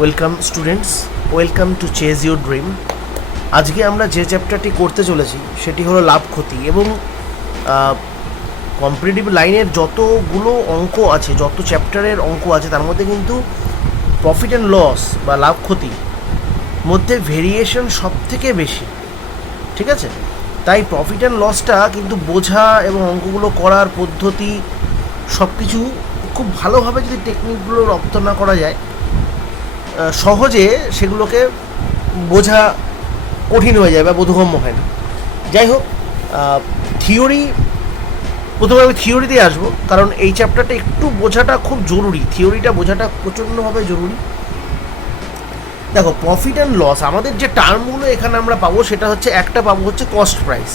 Welcome students, welcome to chase your dream. আজকে আমরা যে চ্যাপ্টারটি করতে চলেছি, সেটি হলো লাভ ক্ষতি এবং কম্পিটিটিভ লাইনের যতগুলো অঙ্ক আছে, যত চ্যাপ্টারের অঙ্ক আছে, তার মধ্যে কিন্তু প্রফিট অ্যান্ড লস বা লাভ ক্ষতি মধ্যে ভেরিয়েশন সব থেকে বেশি, ঠিক আছে? তাই প্রফিট অ্যান্ড লসটা কিন্তু বোঝা এবং অঙ্কগুলো করার পদ্ধতি সব কিছু খুব ভালোভাবে যদি টেকনিকগুলো রপ্ত না করা যায় সহজে সেগুলোকে বোঝা কঠিন হয়ে যায় বা বোধগম্য হয় না। যাই হোক থিওরি, প্রথমে আমি থিওরিতে আসব, কারণ এই চ্যাপ্টারটা একটু বোঝাটা খুব জরুরি, থিওরিটা বোঝাটা প্রচণ্ডভাবে জরুরি। দেখো প্রফিট অ্যান্ড লস আমাদের যে টার্মগুলো এখানে আমরা পাবো সেটা হচ্ছে, একটা পাবো হচ্ছে কস্ট প্রাইস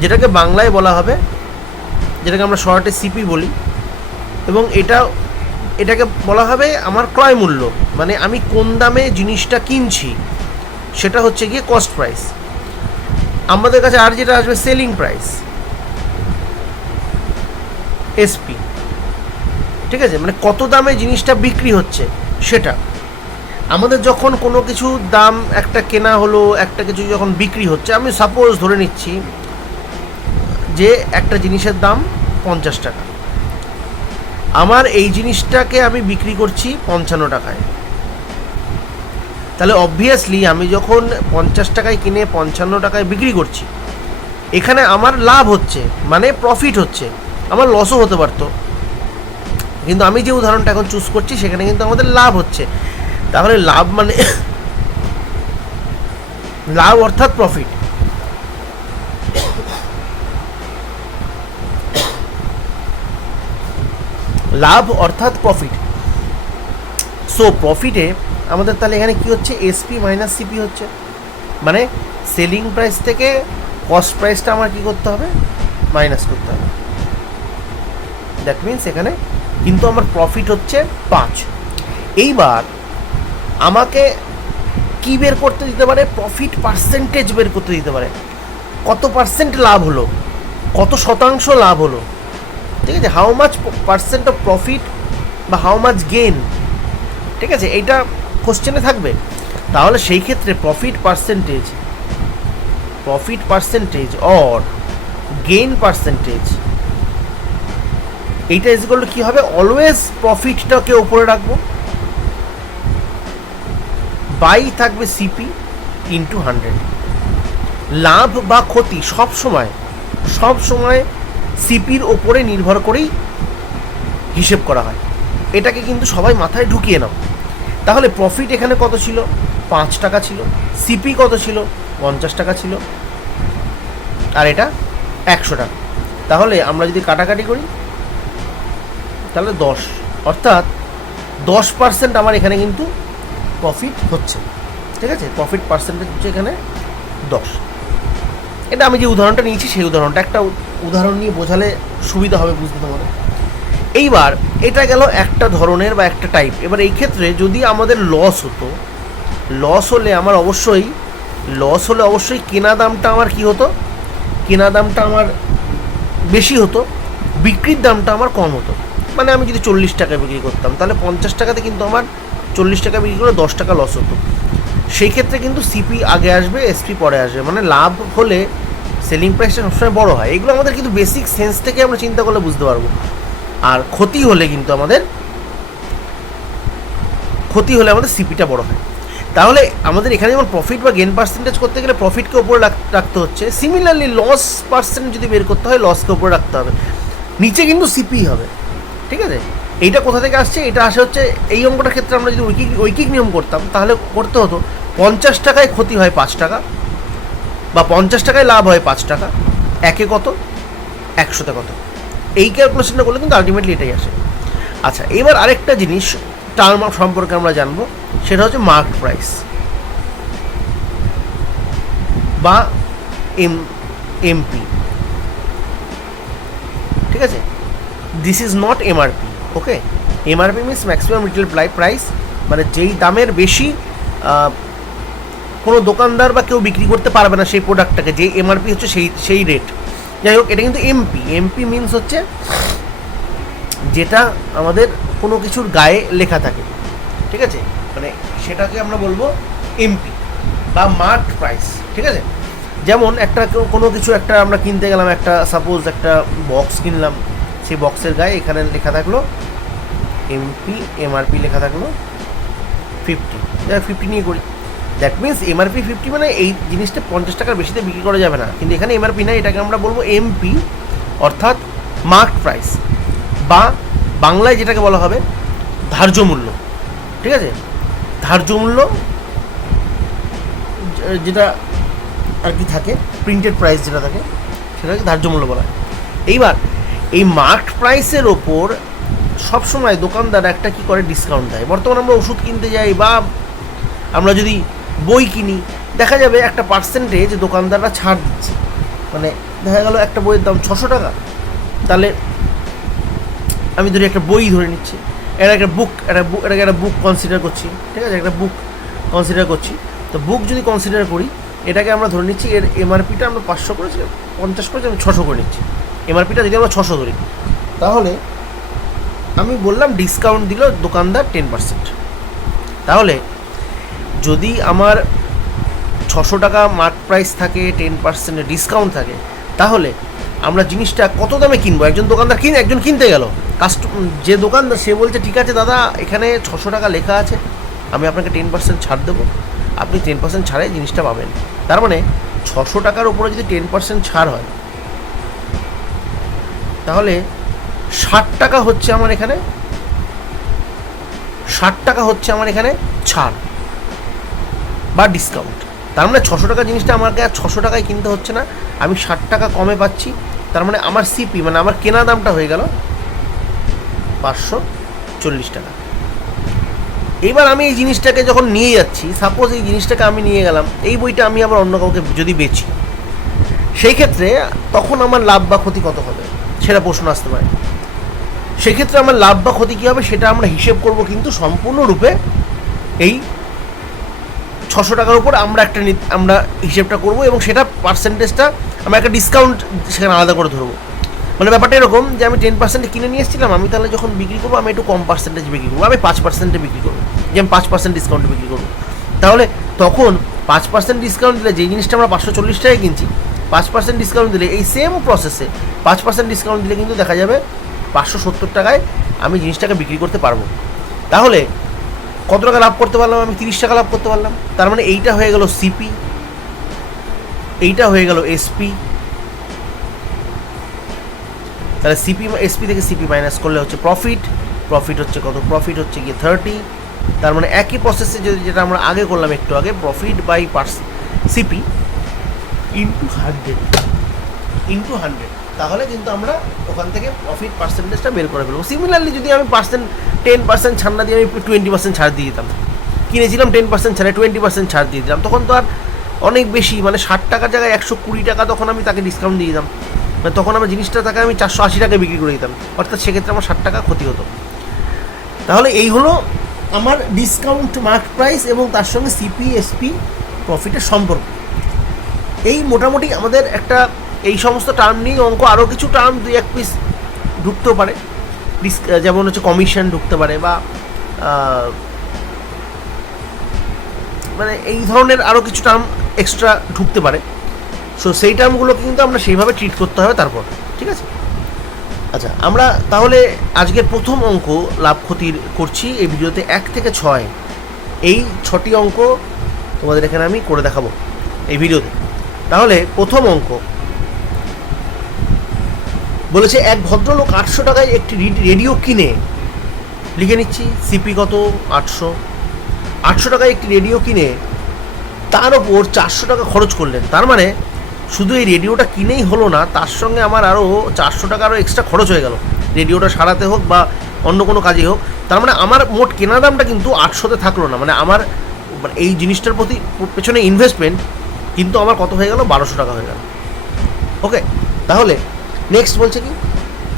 যেটাকে বাংলায় বলা হবে, যেটাকে আমরা শর্টে সিপি বলি, এবং এটা এটাকে বলা হবে আমার ক্রয় মূল্য। মানে আমি কোন দামে জিনিসটা কিনছি, সেটা হচ্ছে গিয়ে কস্ট প্রাইস আমাদের কাছে আর যেটা আসবে সেলিং প্রাইস এসপি ঠিক আছে? মানে কত দামে জিনিসটা বিক্রি হচ্ছে, সেটা। আমাদের যখন কোনো কিছু দাম একটা কেনা হলো, একটা কিছু যখন বিক্রি হচ্ছে, আমি সাপোজ ধরে নিচ্ছি যে একটা জিনিসের দাম পঞ্চাশ টাকা। আমার এই জিনিসটাকে আমি বিক্রি করছি পঞ্চান্ন টাকায়। তাহলে অবভিয়াসলি আমি যখন পঞ্চাশ টাকায় কিনে পঞ্চান্ন টাকায় বিক্রি করছি, এখানে আমার লাভ হচ্ছে মানে প্রফিট হচ্ছে, আমার লসও হতে পারতো। কিন্তু আমি যে উদাহরণটা এখন চুজ করছি, সেখানে কিন্তু আমাদের লাভ হচ্ছে। তাহলে লাভ মানে লাভ অর্থাৎ প্রফিট লাভ অর্থাৎ প্রফিট সো প্রফিটে আমাদের তাহলে এখানে কি হচ্ছে? এসপি মাইনাস সিপি হচ্ছে। মানে সেলিং প্রাইস থেকে কস্ট প্রাইসটা আমার কি করতে হবে? মাইনাস করতে হবে। দ্যাট মিন্স এখানে কিন্তু আমার প্রফিট হচ্ছে পাঁচ। এইবার আমাকে কি বের করতে দিতে পারে? প্রফিট পার্সেন্টেজ বের করতে দিতে পারে। কত পার্সেন্ট লাভ হলো? কত শতাংশ লাভ হলো? ঠিক আছে? How much percent of profit বা হাউ মাচ গেন ঠিক আছে? এইটা কোশ্চেনে থাকবে। তাহলে সেই ক্ষেত্রে profit percentage profit percentage or gain percentage এইটা ইজগুলো কি হবে? অলওয়েজ প্রফিটটাকে উপরে রাখব। বাই থাকবে সিপি ইন্টু হান্ড্রেড লাভ বা ক্ষতি সব সময় সব সময় সিপির ওপরে নির্ভর করেই হিসেব করা হয়। এটাকে কিন্তু সবাই মাথায় ঢুকিয়ে নাও। তাহলে প্রফিট এখানে কত ছিল? পাঁচ টাকা ছিল। সিপি কত ছিল? পঞ্চাশ টাকা ছিল। আর এটা একশো টাকা। তাহলে আমরা যদি কাটাকাটি করি, তাহলে দশ। অর্থাৎ দশ পার্সেন্ট আমার এখানে কিন্তু প্রফিট হচ্ছে। ঠিক আছে? প্রফিট পার্সেন্টেজ হচ্ছে এখানে দশ। এটা আমি যে উদাহরণটা নিয়েছি, সেই উদাহরণটা একটা উদাহরণ নিয়ে বোঝালে সুবিধা হবে বুঝতে তোমাদের। এইবার এটা গেল একটা ধরনের বা একটা টাইপ এবার এই ক্ষেত্রে যদি আমাদের লস হতো লস হলে আমার অবশ্যই লস হলে অবশ্যই কেনা দামটা আমার কি হতো? কেনা দামটা আমার বেশি হতো, বিক্রির দামটা আমার কম হতো। মানে আমি যদি চল্লিশ টাকায় বিক্রি করতাম, তাহলে পঞ্চাশ টাকাতে কিন্তু আমার চল্লিশ টাকা বিক্রি করে দশ টাকা লস হতো। সেই ক্ষেত্রে কিন্তু সিপি আগে আসবে এসপি পরে আসবে। মানে লাভ হলে সেলিং প্রাইসটা সবসময় বড় হয়। এগুলো আমাদের কিন্তু বেসিক সেন্স থেকে আমরা চিন্তা করলে বুঝতে পারব। আর ক্ষতি হলে কিন্তু আমাদের, ক্ষতি হলে আমাদের সিপিটা বড় হয়। তাহলে আমাদের এখানে যেমন প্রফিট বা গেন পার্সেন্টেজ করতে গেলে প্রফিটকে উপরে রাখতে হচ্ছে। সিমিলারলি লস পার্সেন্ট যদি বের করতে হয় লসকে উপরে রাখতে হবে। নিচে কিন্তু সিপি হবে। ঠিক আছে? এইটা কোথা থেকে আসছে? এটা আসে হচ্ছে এই অঙ্কটার ক্ষেত্রে আমরা যদি ঐকিক ঐকিক নিয়ম করতাম, তাহলে করতে হতো। পঞ্চাশ টাকায় ক্ষতি হয় পাঁচ টাকা। বা পঞ্চাশ টাকায় লাভ হয় পাঁচ টাকা। একে কত? একশোতে কত? এই ক্যালকুলেশনটা করলে কিন্তু আলটিমেটলি এটাই আসে। আচ্ছা এবার আরেকটা জিনিস টার্ম সম্পর্কে আমরা জানব, সেটা হচ্ছে মার্ক প্রাইস বা এম এমপি ঠিক আছে? This is not MRP okay MRP means maximum retail price মানে যেই দামের বেশি কোনো দোকানদার বা কেউ বিক্রি করতে পারবে না সেই প্রোডাক্টটাকে যে এমআরপি হচ্ছে সেই সেই রেট যাই হোক, এটা কিন্তু এমপি এমপি মিনস হচ্ছে যেটা আমাদের কোনো কিছুর গায়ে লেখা থাকে। ঠিক আছে? মানে সেটাকে আমরা বলব এমপি বা মার্ক প্রাইস। ঠিক আছে? যেমন একটা কোনো কিছু একটা আমরা কিনতে গেলাম, একটা সাপোজ একটা বক্স কিনলাম, সেই বক্সের গায়ে এখানে লেখা থাকল এমপি এমআরপি লেখা থাকল ফিফটি ফিফটি নিয়ে করি। দ্যাট মিনস এমআরপি ফিফটি মানে এই জিনিসটা পঞ্চাশ টাকার বেশিতে বিক্রি করা যাবে না। কিন্তু এখানে এমআরপি না এটাকে আমরা বলব এমপি অর্থাৎ মার্ক প্রাইস বা বাংলায় যেটাকে বলা হবে ধার্য মূল্য। ঠিক আছে? ধার্য মূল্য যেটা আর কি থাকে প্রিন্টেড প্রাইস যেটা থাকে, সেটাকে ধার্য মূল্য বলা হয়। এইবার এই মার্ক প্রাইসের ওপর সবসময় দোকানদার একটা কি করে ডিসকাউন্ট দেয়? বর্তমানে আমরা ওষুধ কিনতে যাই বা আমরা যদি বই কিনি, দেখা যাবে একটা পার্সেন্টেজ দোকানদাররা ছাড় দিচ্ছে। মানে দেখা গেল একটা বইয়ের দাম ছশো টাকা। তাহলে আমি ধরি একটা বই ধরে নিচ্ছি। এটা একটা বুক একটা বুক এটাকে একটা বুক কনসিডার করছি। ঠিক আছে? একটা বুক কনসিডার করছি। তো বুক যদি কনসিডার করি, এটাকে আমরা ধরে নিচ্ছি, এর এমআরপিটা আমরা পাঁচশো করেছি, পঞ্চাশ করেছি, আমি ছশো করে নিচ্ছি। এমআরপিটা যদি আমরা ছশো ধরি, তাহলে আমি বললাম ডিসকাউন্ট দিল দোকানদার টেন পার্সেন্ট তাহলে যদি আমার ছশো টাকা মার্ক প্রাইস থাকে টেন পার্সেন্টের ডিসকাউন্ট থাকে, তাহলে আমরা জিনিসটা কত দামে কিনবো? একজন দোকানদার কিনে, একজন কিনতে গেল। কাস্ট যে দোকানদার, সে বলছে, ঠিক আছে দাদা, এখানে ছশো টাকা লেখা আছে, আমি আপনাকে টেন পার্সেন্ট ছাড় দেবো। আপনি টেন পার্সেন্ট ছাড়ে জিনিসটা পাবেন। তার মানে ছশো টাকার উপরে যদি টেন পার্সেন্ট ছাড় হয়, তাহলে ষাট টাকা হচ্ছে আমার এখানে, ষাট টাকা হচ্ছে আমার এখানে ছাড়। বা ডিসকাউন্ট তার মানে ছশো টাকা জিনিসটা আমাকে আর ছশো টাকায় কিনতে হচ্ছে না। আমি ষাট টাকা কমে পাচ্ছি। তার মানে আমার সিপি মানে আমার কেনা দামটা হয়ে গেল পাঁচশো চল্লিশ টাকা। এইবার আমি এই জিনিসটাকে যখন নিয়ে যাচ্ছি সাপোজ এই জিনিসটাকে আমি নিয়ে গেলাম, এই বইটা আমি আবার অন্য কাউকে যদি বেচি, সেই ক্ষেত্রে তখন আমার লাভ বা ক্ষতি কত হবে? সেটা প্রশ্ন আসতে পারে। সেক্ষেত্রে আমার লাভ বা ক্ষতি কী হবে? সেটা আমরা হিসেব করব কিন্তু সম্পূর্ণরূপে এই ছশো টাকার উপর আমরা একটা আমরা হিসেবটা করব এবং সেটা পার্সেন্টেজটা আমরা একটা ডিসকাউন্ট সেখানে আলাদা করে ধরবো। মানে ব্যাপারটা এরকম যে আমি টেন পার্সেন্টে কিনে নিয়ে এসেছিলাম, আমি তাহলে যখন বিক্রি করব, আমি একটু কম পার্সেন্টেজ বিক্রি করব, আমি পাঁচ পার্সেন্টে বিক্রি করব, যে আমি পাঁচ পার্সেন্ট ডিসকাউন্টে বিক্রি করব। তাহলে তখন পাঁচ পার্সেন্ট ডিসকাউন্ট দিলে যে জিনিসটা আমরা পাঁচশো চল্লিশ টাকায় কিনছি, পাঁচ পার্সেন্ট ডিসকাউন্ট দিলে এই সেম প্রসেসে পাঁচ পার্সেন্ট ডিসকাউন্ট দিলে কিন্তু দেখা যাবে পাঁচশো সত্তর টাকায় আমি জিনিসটাকে বিক্রি করতে পারব। তাহলে কত টাকা লাভ করতে পারলাম আমি? তিরিশ টাকা লাভ করতে পারলাম। তার মানে এইটা হয়ে গেল সিপি এইটা হয়ে গেল এসপি তাহলে সিপি এসপি থেকে সিপি মাইনাস করলে হচ্ছে প্রফিট প্রফিট হচ্ছে কত? প্রফিট হচ্ছে গিয়ে থার্টি তার মানে একই প্রসেসে যদি যেটা আমরা আগে করলাম একটু আগে profit by per CP into hundred into hundred তাহলে কিন্তু আমরা ওখান থেকে প্রফিট পার্সেন্টেজটা বের করে ফেলব। সিমিলারলি যদি আমি পার্সেন্ট টেন পার্সেন্ট ছাড় না দিয়ে আমি টোয়েন্টি পার্সেন্ট ছাড় দিয়ে দিতাম, কিনেছিলাম টেন পার্সেন্ট ছাড়ে টোয়েন্টি পার্সেন্ট ছাড় দিয়ে দিলাম তখন তো আর অনেক বেশি মানে ষাট টাকার জায়গায় একশো কুড়ি টাকা তখন আমি তাকে ডিসকাউন্ট দিয়ে দিতাম। মানে তখন আমার জিনিসটা তাকে আমি চারশো আশি টাকায় বিক্রি করে দিতাম, অর্থাৎ সেক্ষেত্রে আমার ষাট টাকা ক্ষতি হতো। তাহলে এই হলো আমার ডিসকাউন্ট মার্ক প্রাইস এবং তার সঙ্গে সিপিএসপি প্রফিটের সম্পর্ক। এই মোটামুটি আমাদের একটা এই সমস্ত টার্ম নিয়ে অঙ্ক আরও কিছু টার্ম দুই এক পিস ঢুকতেও পারে। যেমন হচ্ছে কমিশন ঢুকতে পারে বা মানে এই ধরনের আরও কিছু টার্ম এক্সট্রা ঢুকতে পারে। সো সেই টার্মগুলো কিন্তু আমরা সেইভাবে ট্রিট করতে হবে তারপর, ঠিক আছে? আচ্ছা আমরা তাহলে আজকের প্রথম অঙ্ক লাভ ক্ষতির করছি এই ভিডিওতে এক থেকে ছয়। এই ছটি অঙ্ক তোমাদের এখানে আমি করে দেখাবো এই ভিডিওতে। তাহলে প্রথম অঙ্ক বলেছে, এক ভদ্রলোক আটশো টাকায় একটি রেডি- রেডিও কিনে, লিখে নিচ্ছি, সিপি কত? আটশো। আটশো টাকায় একটি রেডিও কিনে, তার ওপর চারশো টাকা খরচ করলেন। তার মানে শুধু এই রেডিওটা কিনেই হলো না, তার সঙ্গে আমার আরও চারশো টাকা আরও এক্সট্রা খরচ হয়ে গেল। রেডিওটা সারাতে হোক বা অন্য কোনো কাজে হোক, তার মানে আমার মোট কেনা দামটা কিন্তু আটশোতে থাকল না। মানে আমার এই জিনিসটার প্রতি পেছনে ইনভেস্টমেন্ট কিন্তু আমার কত হয়ে গেল? বারোশো টাকা হয়ে গেল। ওকে তাহলে নেক্সট বলছে কি?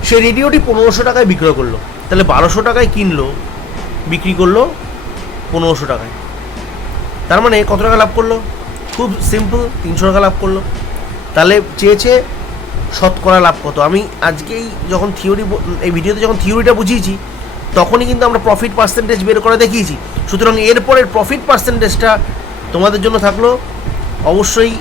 সে রেডিওটি পনেরোশো টাকায় বিক্রয় করল। তাহলে বারোশো টাকায় কিনলো, বিক্রি করল পনেরোশো টাকায়। তার মানে কত টাকা লাভ করল? খুব সিম্পল তিনশো টাকা লাভ করল। তাহলে চেয়েছে শতকরা লাভ কত? আমি আজকেই যখন থিওরি এই ভিডিওতে যখন থিওরিটা বুঝিয়েছি, তখনই কিন্তু আমরা প্রফিট পার্সেন্টেজ বের করে দেখিয়েছি। সুতরাং এরপরের প্রফিট পার্সেন্টেজটা তোমাদের জন্য থাকল, অবশ্যই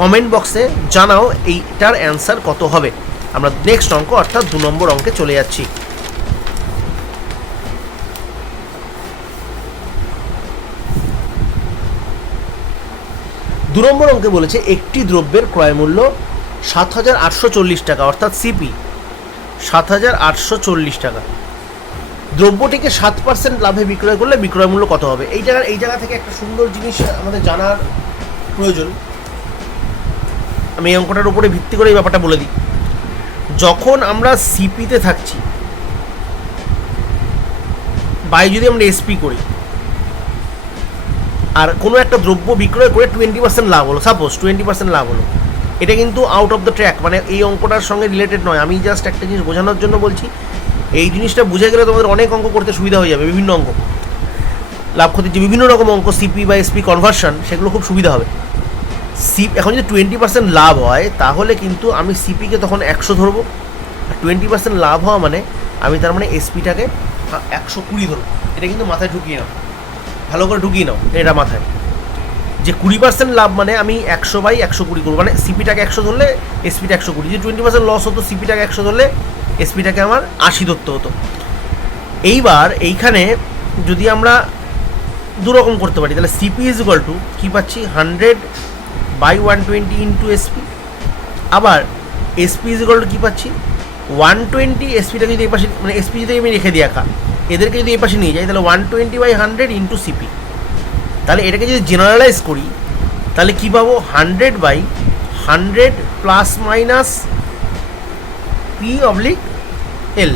কমেন্ট বক্সে জানাও, এইটার অ্যান্সার কত হবে। আমরা নেক্সট অঙ্ক, অর্থাৎ দু নম্বর অঙ্কে চলে যাচ্ছি। দু নম্বর অঙ্কে বলেছে, একটি দ্রব্যের ক্রয় মূল্য সাত হাজার আটশো চল্লিশ টাকা, অর্থাৎ সিপি সাত হাজার আটশো চল্লিশ টাকা। দ্রব্যটিকে সাত পার্সেন্ট লাভে বিক্রয় করলে বিক্রয় মূল্য কত হবে? এই জায়গার এই জায়গা থেকে একটা সুন্দর জিনিস আমাদের জানার প্রয়োজন। আমি এই অঙ্কটার উপরে ভিত্তি করে এই ব্যাপারটা বলে দিই। যখন আমরা সিপিতে থাকছি বাই যদি আমরা এসপি করি, আর কোনো একটা দ্রব্য বিক্রয় করে টোয়েন্টি পার্সেন্ট লাভ হলো সাপোজ টোয়েন্টি পার্সেন্ট লাভ হলো, এটা কিন্তু আউট অফ দ্য ট্র্যাক মানে এই অঙ্কটার সঙ্গে রিলেটেড নয়। আমি জাস্ট একটা জিনিস বোঝানোর জন্য বলছি, এই জিনিসটা বুঝে গেলে তোমাদের অনেক অঙ্ক করতে সুবিধা হয়ে যাবে, বিভিন্ন অঙ্ক। লাভ ক্ষতির যে বিভিন্ন রকম অঙ্ক সিপি বা এসপি কনভার্সন সেগুলো খুব সুবিধা হবে। সি এখন যদি টোয়েন্টি পার্সেন্ট লাভ হয়, তাহলে কিন্তু আমি সিপিকে তখন একশো ধরবো। টোয়েন্টি পার্সেন্ট লাভ হওয়া মানে আমি তার মানে এসপিটাকে একশো কুড়ি ধরবো। এটা কিন্তু মাথায় ঢুকিয়ে নাও। ভালো করে ঢুকিয়ে নাও, এটা মাথায়। যে কুড়ি পার্সেন্ট লাভ মানে আমি একশো বাই একশো কুড়ি করব। মানে সিপিটাকে একশো ধরলে এসপিটা একশো কুড়ি। যদি টোয়েন্টি পার্সেন্ট লস হতো সিপিটাকে একশো ধরলে এসপিটাকে আমার আশি ধরতে হতো। এইবার এইখানে যদি আমরা দুরকম করতে পারি, তাহলে সিপি ইজ ইকুয়াল টু কী পাচ্ছি? Hundred by one twenty into SP আবার এসপি ইজ টু কী পাচ্ছি? ওয়ান টোয়েন্টি এসপিটা যদি এই পাশে মানে এসপি যদি আমি রেখে দিই একা, এদেরকে যদি এই পাশে নিয়ে যাই, তাহলে one twenty by hundred into CP তাহলে এটাকে যদি জেনারেলাইজ করি, তাহলে কী পাবো? Hundred by hundred plus minus P oblique L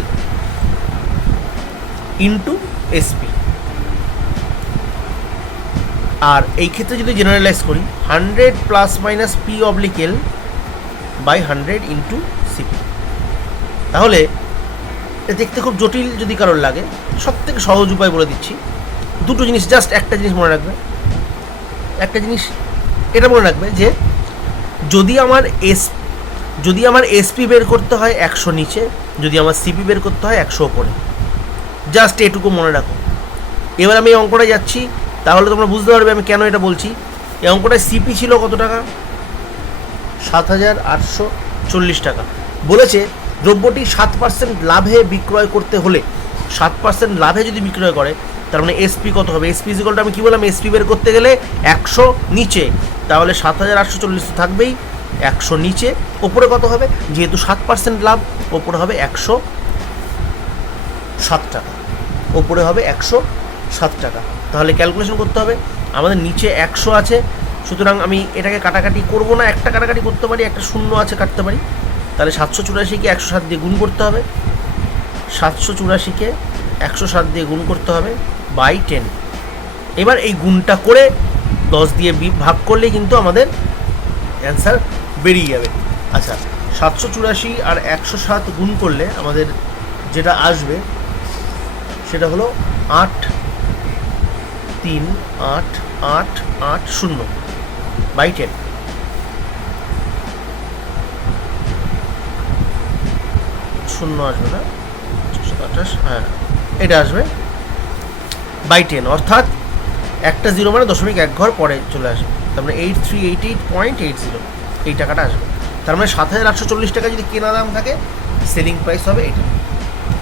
into SP আর এই ক্ষেত্রে যদি জেনারেলাইজ করি hundred plus minus P oblique L by hundred into CP তাহলে দেখতে খুব জটিল যদি কারোর লাগে সব থেকে সহজ উপায় বলে দিচ্ছি। দুটো জিনিস জাস্ট একটা জিনিস মনে রাখবে। একটা জিনিস, এটা মনে রাখবে যে, যদি আমার এস যদি আমার এসপি বের করতে হয় একশো নিচে, যদি আমার সিপি বের করতে হয় একশো ওপরে। জাস্ট এটুকু মনে রাখো। এবার আমি অঙ্কটা যাচ্ছি। তাহলে তোমরা বুঝতে পারবে আমি কেন এটা বলছি। এই অঙ্কটায় সিপি ছিল কত টাকা? সাত হাজার আটশো চল্লিশ টাকা। বলেছে দ্রব্যটি সাত পার্সেন্ট লাভে বিক্রয় করতে হলে। সাত পার্সেন্ট লাভে যদি বিক্রয় করে, তার মানে এসপি কত হবে? এসপি ইজিকলটা আমি কী বললাম? এসপি বের করতে গেলে একশো নিচে। তাহলে সাত হাজার আটশো চল্লিশ তো থাকবেই। একশো নিচে, ওপরে কত হবে? যেহেতু সাত পার্সেন্ট লাভ, ওপরে হবে একশো সাত টাকা। ওপরে হবে একশো সাত টাকা। তাহলে ক্যালকুলেশন করতে হবে, আমাদের নিচে একশো আছে, সুতরাং আমি এটাকে কাটাকাটি করব না, একটা কাটাকাটি করতে পারি, একটা শূন্য আছে কাটতে পারি। তাহলে সাতশো চুরাশিকে একশো সাত দিয়ে গুণ করতে হবে। সাতশো চুরাশিকে একশো সাত দিয়ে গুণ করতে হবে বাই টেন এবার এই গুণটা করে দশ দিয়ে ভাগ করলেই কিন্তু আমাদের অ্যান্সার বেরিয়ে যাবে। আচ্ছা সাতশো চুরাশি আর একশো সাত গুণ করলে আমাদের যেটা আসবে, সেটা হলো আট তিন আট আট আট শূন্য। By ten. শূন্য আসবে না? আঠাশ হ্যাঁ। এটা আসবে। বাই টেন, অর্থাৎ একটা জিরো মানে দশমিক এক ঘর পরে চলে আসবে। তার মানে eight three eight eight point eight zero. এই টাকাটা আসবে। তার মানে সাত হাজার আটশো চল্লিশ টাকা যদি কেনা দাম থাকে, সেলিং প্রাইস হবে এটা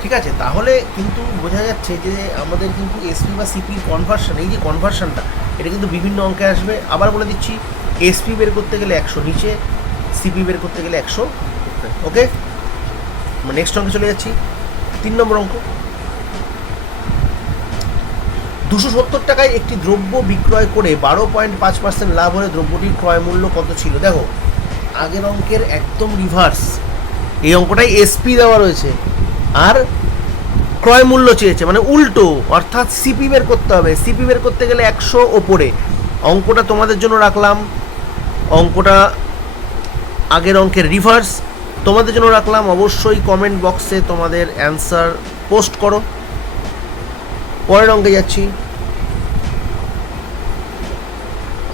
ঠিক আছে? তাহলে কিন্তু বোঝা যাচ্ছে যে আমাদের কিন্তু এসপি বা সিপির কনভার্সন এই যে কনভার্সনটা এটা কিন্তু বিভিন্ন অঙ্কে আসবে। আবার বলে দিচ্ছি এসপি বের করতে গেলে একশো নিচে সিপি বের করতে গেলে একশো ওকে নেক্সট অঙ্কে চলে যাচ্ছি। তিন নম্বর অঙ্ক। দুশো সত্তর টাকায় একটি দ্রব্য বিক্রয় করে বারো পয়েন্ট পাঁচ পার্সেন্ট লাভ হলে দ্রব্যটির ক্রয় মূল্য কত ছিল? দেখো, আগের অঙ্কের একদম রিভার্স এই অঙ্কটাই এসপি দেওয়া রয়েছে। আর ক্রয় মূল্য চেয়েছে মানে উল্টো, অর্থাৎ সিপি বের করতে হবে। সিপি বের করতে গেলে একশো ওপরে। অঙ্কটা তোমাদের জন্য রাখলাম। অঙ্কটা আগের অঙ্কের রিভার্স তোমাদের জন্য রাখলাম। অবশ্যই কমেন্ট বক্সে তোমাদের অ্যান্সার পোস্ট করো। পরের অঙ্কে যাচ্ছি।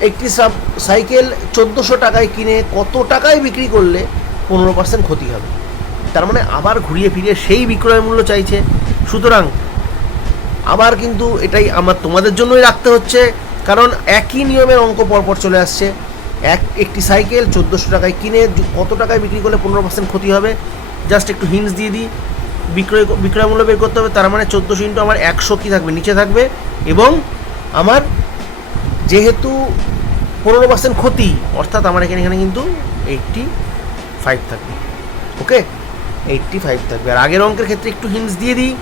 একটি সাইকেল চোদ্দোশো টাকায় কিনে কত টাকায় বিক্রি করলে পনেরো পার্সেন্ট ক্ষতি হবে? তার মানে আবার ঘুরিয়ে ফিরিয়ে সেই বিক্রয় মূল্য চাইছে। সুতরাং আবার কিন্তু এটাই আমার তোমাদের জন্যই রাখতে হচ্ছে, কারণ একই নিয়মের অঙ্ক পরপর চলে আসছে। এক, একটি সাইকেল চোদ্দোশো টাকায় কিনে কত টাকায় বিক্রি করলে পনেরো পার্সেন্ট ক্ষতি হবে? জাস্ট একটু হিন্টস দিয়ে দিই। বিক্রয় বিক্রয় মূল্য বের করতে হবে, তার মানে চোদ্দোশো ইন্টু আমার একশো কী থাকবে? নিচে থাকবে। এবং আমার যেহেতু পনেরো পার্সেন্ট ক্ষতি, অর্থাৎ আমার এখানে এখানে কিন্তু এইটটি ফাইভ থাকবে। ওকে এইটটি ফাইভ থাকবে। আর আগের অঙ্কের ক্ষেত্রে একটু হিন্টস দিয়ে দিই।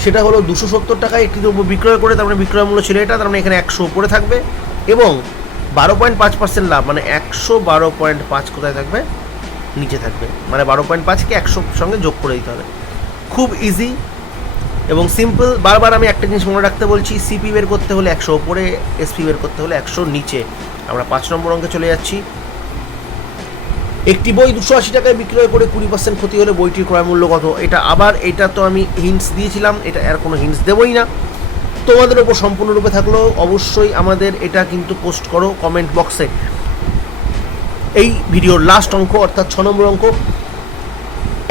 সেটা হলো দুশো সত্তর টাকায় একটি দ্রব্য বিক্রয় করে, তার মানে বিক্রয় ছিল এটা, তার মানে এখানে একশো উপরে থাকবে। এবং বারো পয়েন্ট পাঁচ পার্সেন্ট লাভ মানে একশো বারো পয়েন্ট পাঁচ কোথায় থাকবে? নিচে থাকবে। মানে বারো পয়েন্ট পাঁচকে একশোর সঙ্গে যোগ করে দিতে হবে। খুব ইজি এবং সিম্পল বারবার আমি একটা জিনিস মনে রাখতে বলছি সিপি বের করতে হলে একশো ওপরে এসপি বের করতে হলে একশো নিচে। আমরা পাঁচ নম্বর অঙ্কে চলে যাচ্ছি। একটি বই দুশো আশি টাকায় বিক্রয় করে কুড়ি পার্সেন্ট ক্ষতি হলে বইটির ক্রয় মূল্য কত? এটা আবার এটা তো আমি হিন্টস দিয়েছিলাম, এটা আর কোনো হিন্টস দেবই না। তোমাদের ওপর সম্পূর্ণরূপে থাকলেও অবশ্যই আমাদের এটা কিন্তু পোস্ট করো কমেন্ট বক্সে এই ভিডিওর লাস্ট অঙ্ক, অর্থাৎ ছ নম্বর অঙ্ক,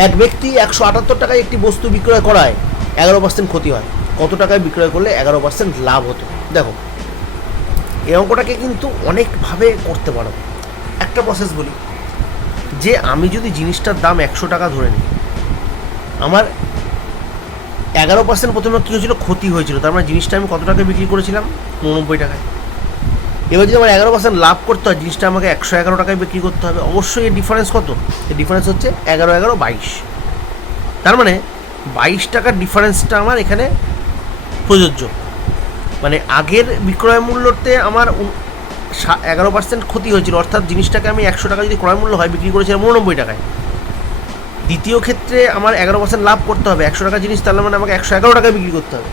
এক ব্যক্তি একশো আটাত্তর টাকায় একটি বস্তু বিক্রয় করায় এগারো পার্সেন্ট ক্ষতি হয়। কত টাকায় বিক্রয় করলে এগারো পার্সেন্ট লাভ হতো? দেখো, এই অঙ্কটাকে কিন্তু অনেকভাবে করতে পারো। একটা প্রসেস বলি। যে আমি যদি জিনিসটার দাম একশো টাকা ধরে নিই, আমার এগারো পার্সেন্ট প্রথমে কী হয়েছিল ক্ষতি হয়েছিল। তার মানে জিনিসটা আমি কত টাকায় বিক্রি করেছিলাম? উননব্বই টাকায়। এবার যদি আমার এগারো পার্সেন্ট লাভ করতে হয়, জিনিসটা আমাকে একশো এগারো টাকায় বিক্রি করতে হবে, অবশ্যই এর ডিফারেন্স কত? এর ডিফারেন্স হচ্ছে এগারো এগারো বাইশ। তার মানে বাইশ টাকার ডিফারেন্সটা আমার এখানে প্রযোজ্য। মানে আগের বিক্রয় মূল্যতে আমার এগারো পার্সেন্ট ক্ষতি হয়েছিল। অর্থাৎ জিনিসটাকে আমি একশো টাকা যদি ক্রয় মূল্য হয়, বিক্রি করেছিলাম উননব্বই টাকায়। দ্বিতীয় ক্ষেত্রে আমার এগারো পার্সেন্ট লাভ করতে হবে। একশো টাকা জিনিস তাহলে মানে আমাকে একশো এগারো টাকায় বিক্রি করতে হবে।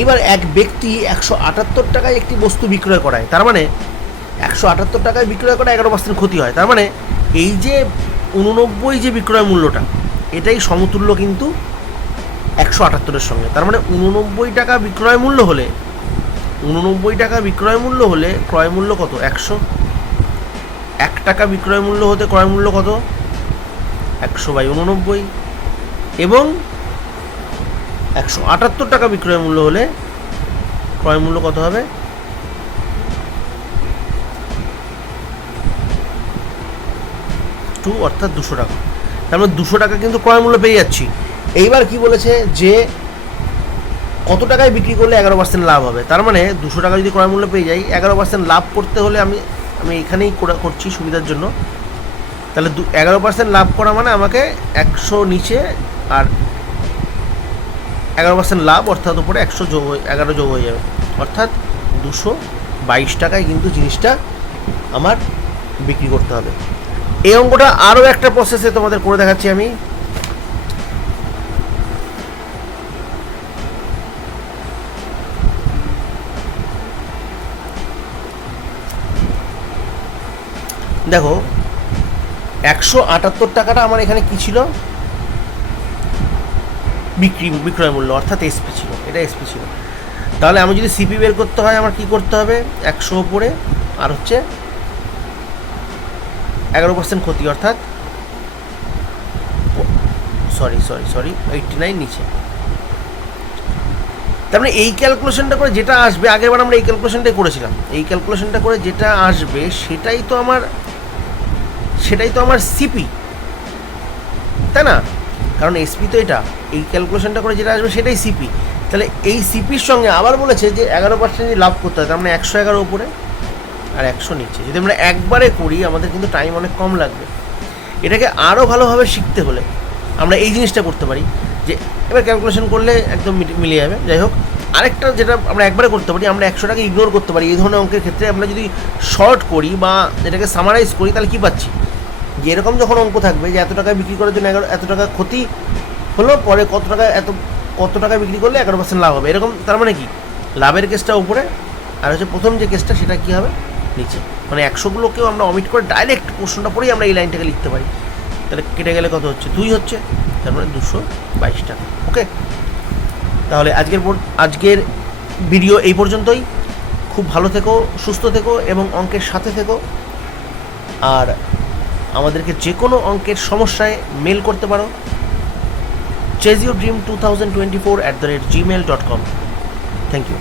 এইবার এক ব্যক্তি একশো আটাত্তর টাকায় একটি বস্তু বিক্রয় করায়, তার মানে একশো আটাত্তর টাকায় বিক্রয় করা এগারো পার্সেন্ট ক্ষতি হয়। তার মানে এই যে উননব্বই যে বিক্রয় মূল্যটা, এটাই সমতুল্য কিন্তু একশো আটাত্তরের সঙ্গে। তার মানে উননব্বই টাকা বিক্রয় মূল্য হলে উননব্বই টাকা বিক্রয় মূল্য হলে ক্রয় মূল্য কত? একশো? এক টাকা বিক্রয় মূল্য হতে ক্রয় মূল্য কত? একশো বাই উননব্বই। এবং একশো আটাত্তর টাকা বিক্রয় মূল্য হলে ক্রয় মূল্য কত হবে? টু, অর্থাৎ দুশো টাকা। তার মানে দুশো টাকা কিন্তু ক্রয় মূল্য পেয়ে যাচ্ছি। এইবার কি বলেছে যে কত টাকায় বিক্রি করলে এগারো পার্সেন্ট লাভ হবে? তার মানে দুশো টাকা যদি ক্রয় মূল্য পেয়ে যাই, এগারো পার্সেন্ট লাভ করতে হলে আমি আমি এখানেই করছি সুবিধার জন্য। তাহলে দু, এগারো পার্সেন্ট লাভ করা মানে আমাকে একশো নিচে আর এগারো পার্সেন্ট লাভ অর্থাৎ উপরে একশো যোগ এগারো যোগ হয়ে যাবে। অর্থাৎ দুশো বাইশ টাকায় কিন্তু জিনিসটা আমার বিক্রি করতে হবে। এই অঙ্কটা আরও একটা প্রসেসে তোমাদের করে দেখাচ্ছি আমি। দেখো, একশো আটাত্তর টাকাটা আমার এখানে কি ছিল? বিক্রি, বিক্রয় মূল্য, অর্থাৎ এসপি ছিল। এটা এসপি ছিল। তাহলে আমি যদি সিপি বের করতে হয়, আমার কি করতে হবে? একশো ওপরে আর হচ্ছে এগারো পার্সেন্ট ক্ষতি, অর্থাৎ sorry sorry sorry eighty nine নিচে। তার মানে এই ক্যালকুলেশনটা করে যেটা আসবে, আগেরবার আমরা এই ক্যালকুলেশনটাই করেছিলাম। এই ক্যালকুলেশনটা করে যেটা আসবে, সেটাই তো আমার সেটাই তো আমার সিপি তাই না? কারণ এসপি তো এটা, এই ক্যালকুলেশনটা করে যেটা আসবে সেটাই সিপি তাহলে এই সিপির সঙ্গে আবার বলেছে যে এগারো পার্সেন্ট লাভ করতে হয়, তার মানে একশো এগারো উপরে আর একশো নিচে। যদি আমরা একবারে করি, আমাদের কিন্তু টাইম অনেক কম লাগবে। এটাকে আরও ভালোভাবে শিখতে হলে আমরা এই জিনিসটা করতে পারি যে, এবার ক্যালকুলেশন করলে একদম মিলিয়ে যাবে। যাই হোক, আরেকটা যেটা আমরা একবারে করতে পারি, আমরা একশো টাকা ইগনোর করতে পারি। এই ধরনের অঙ্কের ক্ষেত্রে আমরা যদি শর্ট করি বা এটাকে সামারাইজ করি, তাহলে কী পাচ্ছি? যে এরকম যখন অঙ্ক থাকবে যে এত টাকায় বিক্রি করার জন্য এগারো এত টাকা ক্ষতি হলো, পরে কত টাকা এত কত টাকা বিক্রি করলে এগারো পার্সেন্ট লাভ হবে। এরকম তার মানে কি? লাভের কেসটা উপরে, আর হচ্ছে প্রথম যে কেসটা সেটা কী হবে? নিচে। মানে একশোগুলোকেও আমরা অমিট করে ডাইরেক্ট প্রশ্নটা পড়েই আমরা এই লাইনটাকে লিখতে পারি। তাহলে কেটে গেলে কত হচ্ছে? দুই হচ্ছে। তার মানে দুশো বাইশ টাকা। ওকে? তাহলে আজকের আজকের ভিডিও এই পর্যন্তই। খুব ভালো থেকো, সুস্থ থেকো এবং অঙ্কের সাথে থেকো। আর আমাদেরকে যে কোনো অঙ্কের সমস্যায় মেল করতে পারো। Chase your dream two thousand twenty four at the rate Gmail dot com thank you